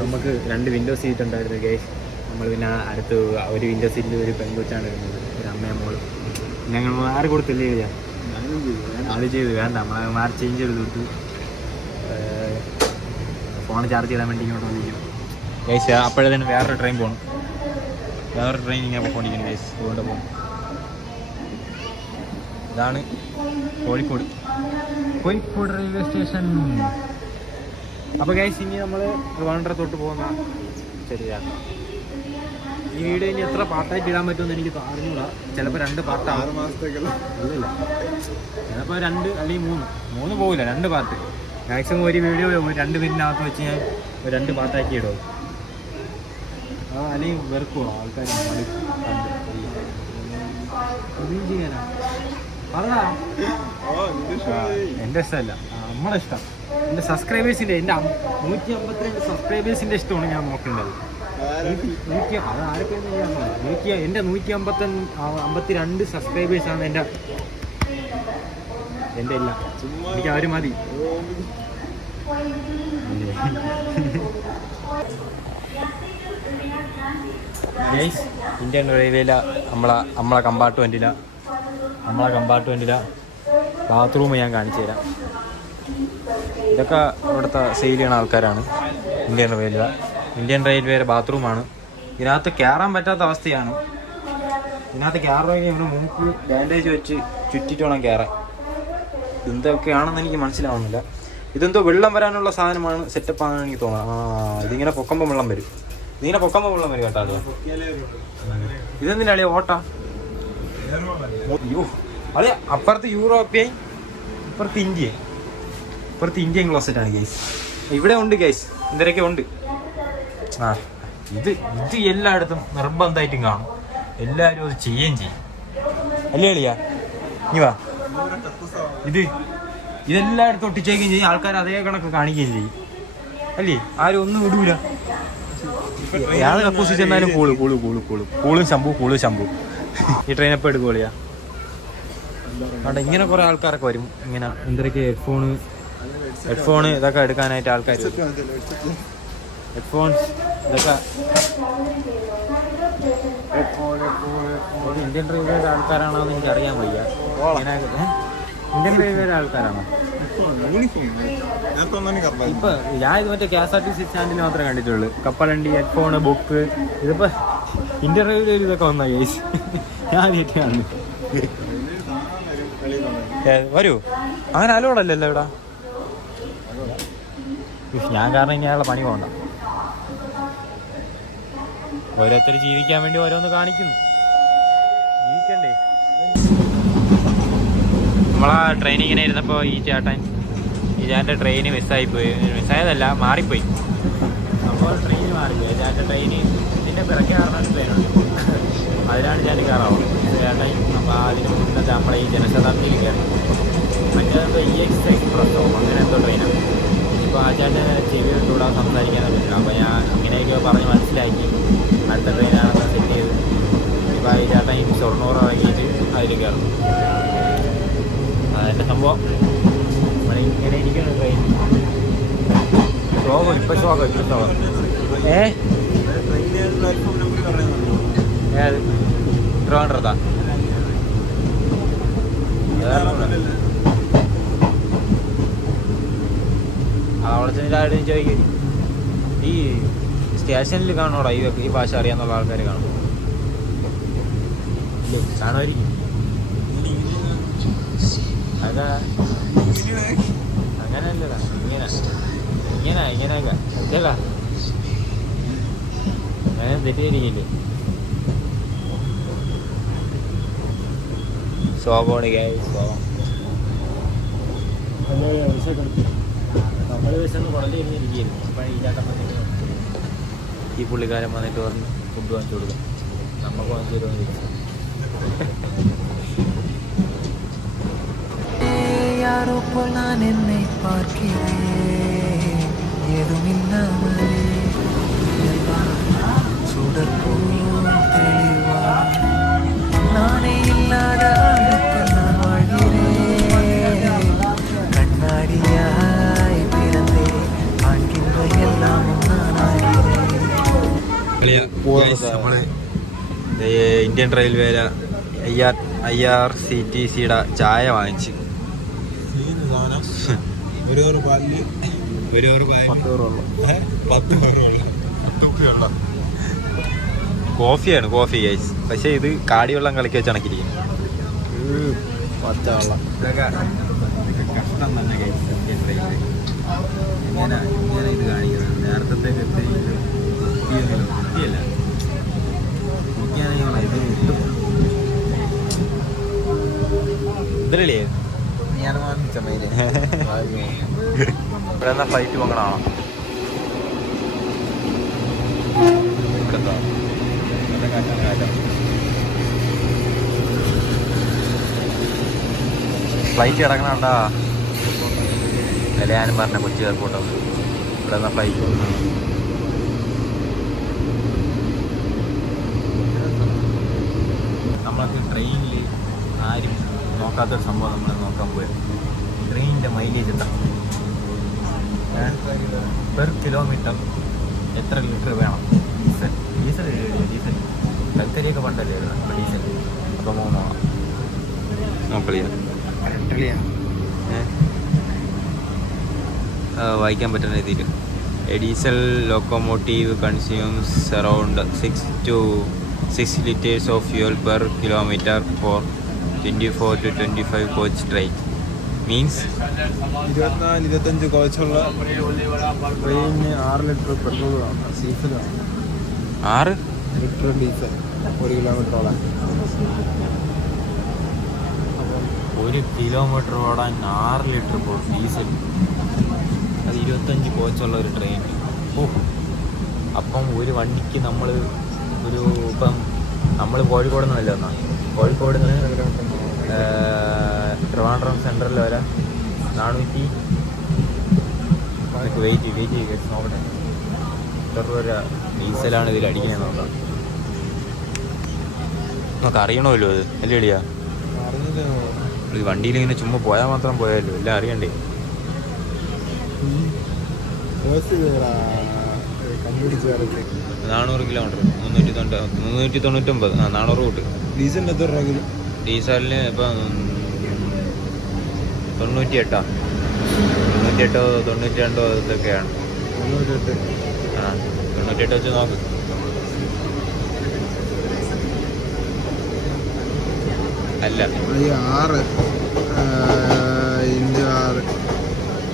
നമുക്ക് 2 window seat ഉണ്ടായിരുന്നു guys. നമ്മൾ പിന്നെ അടുത്ത് ഒരു വിൻഡോ സീറ്റിൽ ഒരു പെൺകൊച്ചാണ് ഇരുന്നത്, ഒരു അമ്മയും മോളും. ഞങ്ങൾ മാറി കൊടുത്തില്ലേ ചെയ്യാം, അത് ചെയ്ത് വേണ്ട, നമ്മളെ മാറി ചേഞ്ച് ചെയ്ത് കൊടുത്തു. ഫോൺ ചാർജ് ചെയ്താൻ വേണ്ടി ഇങ്ങോട്ട് വന്നിരിക്കും ഗൈസ്. അപ്പോഴത്തേന് വേറൊരു ട്രെയിൻ പോകണം, വേറൊരു ട്രെയിൻ ഇങ്ങനെ പോയിക്കൊണ്ടിരിക്കുന്നു ഗൈസ്. അതുകൊണ്ട് പോകും. ഇതാണ് കോഴിക്കോട് റെയിൽവേ സ്റ്റേഷൻ. അപ്പോൾ ഗൈസ് ഇനി നമ്മൾ ട്രിവാൻഡ്രത്തോട്ട് പോകുന്ന ശരിയാണ്. ഈ വീഡിയോ ഇനി എത്ര പാർട്ടായിട്ട് ഇടാൻ പറ്റുമെന്ന് എനിക്ക് അറിഞ്ഞൂടാ. ചിലപ്പോൾ 2 പാർട്ട് 6 മാസത്തേക്കുള്ള ഇല്ല, ചിലപ്പോൾ 2 അല്ലെങ്കിൽ 3 പോകില്ല, 2 പാർട്ട് മാക്സിമം. ഒരു വീഡിയോ 2 മിനിറ്റിനകത്ത് വെച്ച് ഞാൻ 2 പാർട്ടാക്കി ഇടും. അല്ലെങ്കിൽ വെറുക്കുമോ ആൾക്കാർ ചെയ്യാനാ പറഞ്ഞാ. എൻ്റെ ഇഷ്ടമല്ല, നമ്മളെ ഇഷ്ടം. എൻ്റെ സബ്സ്ക്രൈബേഴ്സിൻ്റെ, എൻ്റെ 152 സബ്സ്ക്രൈബേഴ്സിൻ്റെ ഇഷ്ടമാണ് ഞാൻ നോക്കേണ്ടത്. അത് ആരൊക്കെയെന്ന് ചെയ്യാൻ എൻ്റെ 152 സബ്സ്ക്രൈബേഴ്സാണ് എൻ്റെ എല്ലാം. എനിക്ക് അവർ മതി. ഗൈസ് ഇന്ത്യൻ റെയിൽവേയില നമ്മളെ കമ്പാർട്ട്മെൻറ്റില ബാത്റൂം ഞാൻ കാണിച്ചു തരാം. ഇതൊക്കെ ഇവിടുത്തെ സെയിൽ ചെയ്യണ ആൾക്കാരാണ്. ഇന്ത്യൻ റെയിൽവേയുടെ ബാത്റൂമാണ്. ഇതിനകത്ത് കയറാൻ പറ്റാത്ത അവസ്ഥയാണ്. ഇതിനകത്ത് കയറണമെങ്കിൽ ഇവന് മൂക്ക് ബാൻഡേജ് വെച്ച് ചുറ്റിട്ട് വേണം കയറാൻ. എന്തൊക്കെയാണെന്ന് എനിക്ക് മനസ്സിലാവുന്നില്ല. ഇതെന്തോ വെള്ളം വരാനുള്ള സാധനമാണ്, സെറ്റപ്പാണെന്ന് എനിക്ക് തോന്നുന്നത്. ഇതിങ്ങനെ പൊക്കുമ്പോൾ വെള്ളം വരും, കേട്ടോ. ഇതെന്തിനാ ഓട്ട? അയ്യോ അതെ, അപ്പുറത്ത് യൂറോപ്യൻ, ഇപ്പുറത്ത് ഇന്ത്യൻ ക്ലോസറ്റാണ് ഗൈസ്. ഇവിടെ ഉണ്ട് ഗൈസ്, എന്തൊക്കെ ഉണ്ട്. ഇത് എല്ലായിടത്തും നിർബന്ധമായിട്ടും കാണും. എല്ലാവരും അത് ചെയ്യുകയും ചെയ്യും, അല്ലേ കളിയാ? ഇനി വാ, ഇതെല്ലായിടത്തും ഒട്ടിച്ചേക്കുകയും ചെയ്യും. ആൾക്കാർ അതേ കണക്ക് കാണിക്കുകയും ചെയ്യും, അല്ലേ? ആരും ഒന്നും വിടൂല. ഏത് കക്കൂസി ചെന്നാലും കൂളും ശമ്പു. ഈ ട്രെയിൻ എപ്പോൾ എടുക്കുകളിയാ? അവിടെ ഇങ്ങനെ കുറേ ആൾക്കാരൊക്കെ വരും. ഇങ്ങനെ എന്തൊക്കെ ഹെഡ്ഫോൺ ഇതൊക്കെ എടുക്കാനായിട്ട് ആൾക്കാർ. ഹെഡ്ഫോൺസ് ഇതൊക്കെ ഇന്ത്യൻ റെയിൽവേയുടെ ആൾക്കാരാണോ എന്ന് എനിക്ക് അറിയാൻ വയ്യ. ഇന്ത്യൻ റെയിൽവേയുടെ ആൾക്കാരാണോ? ഇപ്പൊ ഞാൻ ഇത് മറ്റേ KSRTC സ്റ്റാൻഡിൽ മാത്രമേ കണ്ടിട്ടുള്ളൂ. കപ്പലണ്ടി, ഹെഡ്ഫോൺ, ബുക്ക്. ഇതിപ്പോ ഇന്ത്യൻ റെയിൽവേ ഇതൊക്കെ വന്നാ കേസ്. ഞാൻ ആദ്യമായിട്ടാണ്. വരൂ, അങ്ങനെ അലോടല്ലല്ലോ ഇവിടെ. ഞാൻ കാരണം ഇനി അയാളെ പണി പോകണ്ട. ഓരോരുത്തർ ജീവിക്കാൻ വേണ്ടി ഓരോന്ന് കാണിക്കുന്നു. ജീവിക്കണ്ടേ? നമ്മളാ ട്രെയിൻ ഇങ്ങനെ ഇരുന്നപ്പോൾ ഈ ചേട്ടൻ്റെ ട്രെയിന് മിസ്സായതല്ല, മാറിപ്പോയി. അപ്പോൾ ട്രെയിൻ മാറിപ്പോയി. ചേട്ടൻ്റെ ട്രെയിന് ഇതിൻ്റെ പിറകെ കയറുന്ന ട്രെയിനുണ്ട്, അതിലാണ് ഞാൻ കയറാവുള്ളൂ ചേട്ടൻ. അപ്പോൾ അതിന് മുന്നത്തെ നമ്മളെ ഈ ജനശതാബ്ദിയിൽ കയറി. മറ്റേ EX എക്സ്പ്രസ്സോ അങ്ങനെ എന്തോ ട്രെയിനാണ്. ഇപ്പോൾ ആ ചേട്ടൻ ചെവി ഇട്ടുകൂടാ, സംസാരിക്കാനൊക്കെ പറ്റില്ല. അപ്പോൾ ഞാൻ ഇങ്ങനെയൊക്കെ പറഞ്ഞ് മനസ്സിലാക്കി അടുത്ത ട്രെയിനാണെന്ന് സെറ്റ് ചെയ്ത് ഇപ്പോൾ ഈ ചേട്ടൻ ഈ ഷൊർണൂർ ഇറങ്ങിയിട്ട് അതിൽ കയറും. അതെൻ്റെ സംഭവം. ഇങ്ങനെ ഇരിക്കുന്നു ട്രെയിൻ. ഇപ്പം ശോകം ഏത് ട്രിവാൻഡ്രത്താ? അവിടെ ചെന്നിട്ടായിട്ട് ചോദിക്കും, ഈ സ്റ്റേഷനിൽ കാണണോടാ ഈ ഭാഷ അറിയാന്നുള്ള ആൾക്കാർ കാണും. കാണുമായിരിക്കും. അതാ അങ്ങനെയല്ലടാ, ഇങ്ങനെയൊക്കെ എന്തേടാ അങ്ങനെ തെറ്റിയിരിക്കില്ലേ? സ്വാഭാവികമായി നമ്മൾ വിശന്ന് കുറഞ്ഞിരിക്കുന്നു. അപ്പം ഈ പുള്ളിക്കാരൻ വന്നിട്ട് പറഞ്ഞ് ഫുഡ് വാങ്ങിച്ചു കൊടുക്കും. നമുക്ക് വാങ്ങിച്ചു തരുമെന്ന് ചോദിച്ചു. யாரோ போல் நான் என்னை பார்க்கிறேன், ஏதுமில்லாமலே சுடர் போல் தெளிவா, நானே இல்லாத ஆழத்தில் நான் வாழ்கிறேன். கண்ணாடியாய் பிறந்தே காண்கின்ற எல்லாமும் நான் നമ്മള് ഇന്ത്യൻ റെയിൽവേയിലെ IRCTCയുടെ ചായ വാങ്ങിച്ച് കോഫിയാണ് കോഫി ഗൈസ്. പക്ഷെ ഇത് കാടിവെള്ളം കളിക്ക് വെച്ച് കണക്കിരിക്കും. ഇതൊക്കെ കഷ്ടം തന്നെ ഗൈസ്. ഇങ്ങനെ ഇത് കാണിക്കുന്നത് നേരത്തെ വൃത്തിയല്ല ഇത് ഇതിലേ ഞാൻ വാങ്ങിച്ച മൈല് ഇവിടെ എന്നാ ഫ്ലൈറ്റ് വാങ്ങണോ? ഫ്ലൈറ്റ് കിടക്കണണ്ടാ അല്ലേ? ഞാനും പറഞ്ഞ കൊച്ചി എയർപോർട്ടോ ഇവിടെ എന്നാ ഫ്ലൈറ്റ് നമ്മളൊക്കെ ട്രെയിനിൽ ആരും നോക്കാത്തൊരു സംഭവം നമ്മൾ നോക്കാൻ പോയത്. ട്രെയിനിൻ്റെ മൈലേജ് എന്താ? പെർ കിലോമീറ്റർ എത്ര ലിറ്റർ വേണം ഡീസൽ? കൽക്കരിയൊക്കെ പണ്ടല്ലേ ഇപ്പോൾ ഡീസൽ. അപ്പോൾ 3 വായിക്കാൻ പറ്റുന്ന രീതിയിൽ diesel locomotive consumes around 6 liters of fuel per kilometer for 24 to 25 coach train. Means 24-25 കോച്ചുള്ള ട്രെയിനിന് 6 ലിറ്റർ പെട്രോൾ വേണം. ഡീസൽ 6 ലിറ്റർ ഡീസൽ 1 കിലോമീറ്ററോളം. 1 കിലോമീറ്റർ ഓടാൻ 6 ലിറ്റർ ഡീസൽ. അത് 25 കോച്ചുള്ള ഒരു ട്രെയിൻ. അപ്പം ഒരു വണ്ടിക്ക് നമ്മൾ ഇപ്പം നമ്മൾ കോഴിക്കോട് നിന്നല്ല എന്നാൽ കോഴിക്കോട് നിന്ന് ട്രിവാൻഡ്രം സെൻട്രലിൽ വരെ 400 വെയിറ്റ് നോക്കട്ടെ എത്ര രൂപ ഡീസലാണ് ഇതിൽ അടിക്കുന്നത് നോക്കാം. നമുക്ക് അറിയണമല്ലോ അത് അല്ലേ എളിയാ? ഇത് വണ്ടിയിൽ ഇങ്ങനെ ചുമ്മാ പോയാൽ മാത്രം പോയാലോ, എല്ലാം അറിയണ്ടേ? 400 കിലോമീറ്റർ 399 400 കൂട്ട്. ഡീസലിന് എത്ര രൂപ കിലോ? ഡീസലിന് ഇപ്പം 98 92 ഇതൊക്കെയാണ്. 98 വെച്ച് നോക്ക്. അല്ല 6 ഇൻറ്റു 6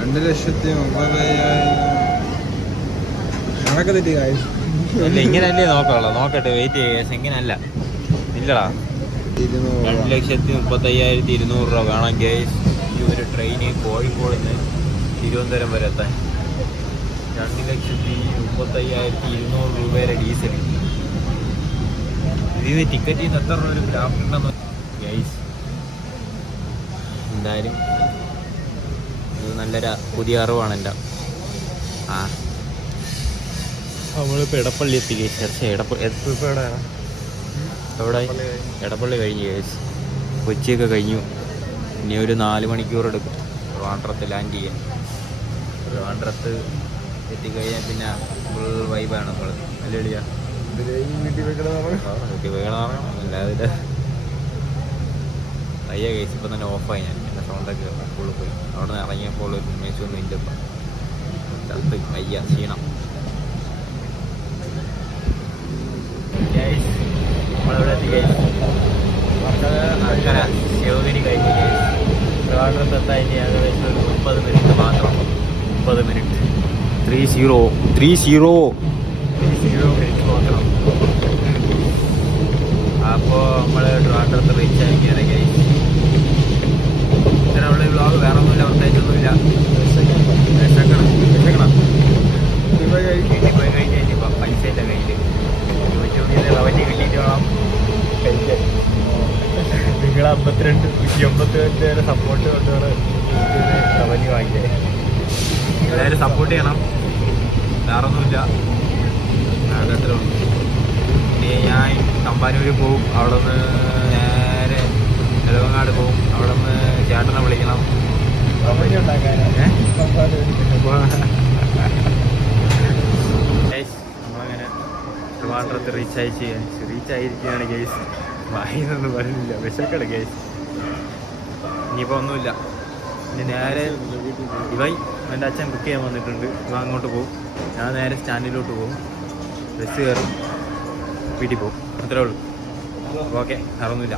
2,90,000 കണക്ക് തെറ്റി കാര്യം. അല്ല ഇങ്ങനല്ലേ നോക്കാളോ? നോക്കട്ടെ വെയിറ്റ് ചെയ്യുക. ഇങ്ങനല്ല ഇല്ലടാ. 2,35,200 രൂപ വേണം ഗേസ് ഈ ഒരു ട്രെയിന് കോഴിക്കോട് നിന്ന് തിരുവനന്തപുരം വരെ എത്താൻ. 2,35,200 രൂപയുടെ ഡീസൽ. ഇതിന് ടിക്കറ്റിൽ നിന്ന് എത്ര രൂപ ഒരു ഗ്രാഫ് ഉണ്ടെന്ന് ഗൈസ്. എന്തായാലും ഇത് നല്ലൊരു പുതിയ അറിവാണ് എൻ്റെ. നമ്മളിപ്പോൾ ഇടപ്പള്ളി എത്തി ഗൈസ്. ഇപ്പോൾ എവിടെ? ഇടപ്പള്ളി കഴിഞ്ഞു ഗൈസ്. കൊച്ചിയൊക്കെ കഴിഞ്ഞു. ഇനി ഒരു 4 മണിക്കൂർ എടുക്കും ട്രിവാൻഡ്രത്ത് ലാൻഡ് ചെയ്യാൻ. ട്രിവാൻഡ്രത്ത് എത്തിക്കഴിഞ്ഞാൽ പിന്നെ ഫുൾ വൈബാണ് നമ്മൾ. അല്ലേ എളിയാ? വീട്ടിൽ വെക്കണം അല്ലാതെ അയ്യ കേസ്. ഇപ്പം തന്നെ ഓഫായി ഞാൻ. എൻ്റെ സൗണ്ടൊക്കെ ഫുള്ള് പോയി. അവിടെ നിന്ന് ഇറങ്ങിയപ്പോൾ ഒരു ഉന്മേഷമൊന്നും ഇല്ല. ഇപ്പം ചത്ത് അയ്യ ക്ഷീണം. നമ്മളിവിടെ എത്തി കഴിച്ചു. അങ്ങനെ ശിവഗിരി കഴിഞ്ഞ് കഴിച്ചു. ട്രിവാൻഡ്രത്ത് എത്താൻ ഏകദേശം ഒരു 30 മിനിറ്റ് മാത്രം. 30 മിനിറ്റ് 30 മിനിറ്റ് മാത്രം. അപ്പോൾ നമ്മൾ ട്രിവാൻഡ്രത്ത് റീച്ച് ആയിരിക്കുകയാണ് കഴിച്ചു. ഇതിനുള്ള വ്ളോഗ് വേറെ ഒന്നുമില്ല, പ്രത്യേകിച്ചൊന്നുമില്ല. വിശക്കണം വീട്ടിൽ പോയി കഴിഞ്ഞാൽ ഇപ്പം പൈസയില്ല കയ്യിൽ. യൂട്യൂബിൽ റവന്യൂ കിട്ടിയിട്ട് വേണം കഴിക്കാൻ. നിങ്ങൾ 52-85 വരെ സപ്പോർട്ട് കൊണ്ടുവേണം റവന്യൂ വാങ്ങിക്കാൻ. എല്ലാവരും സപ്പോർട്ട് ചെയ്യണം. വേറെ ഒന്നുമില്ല. അത്ര ഇനി ഞാൻ തമ്പാനൂർ പോവും. അവിടെ നിന്ന് നേരെ നെടുമങ്ങാട് പോവും. അവിടെ നിന്ന് ചേട്ടനെ വിളിക്കണം. ട്രിവാൻഡ്രത്ത് റീച്ച് ആയിരിക്കുകയാണ് ഗേസ്. വായിന്നൊന്നും പറയുന്നില്ല, വിശക്കട ഗേസ്. ഇനിയിപ്പോൾ ഒന്നുമില്ല, ഇനി നേരെ എൻ്റെ അച്ഛൻ ബുക്ക് ചെയ്യാൻ വന്നിട്ടുണ്ട്. ഇവ അങ്ങോട്ട് പോകും, ഞാൻ നേരെ സ്റ്റാൻഡിലോട്ട് പോകും, ബസ് കയറും, വീട്ടിൽ പോകും. അത്രേ ഉള്ളൂ. ഓക്കെ, വേറൊന്നുമില്ല.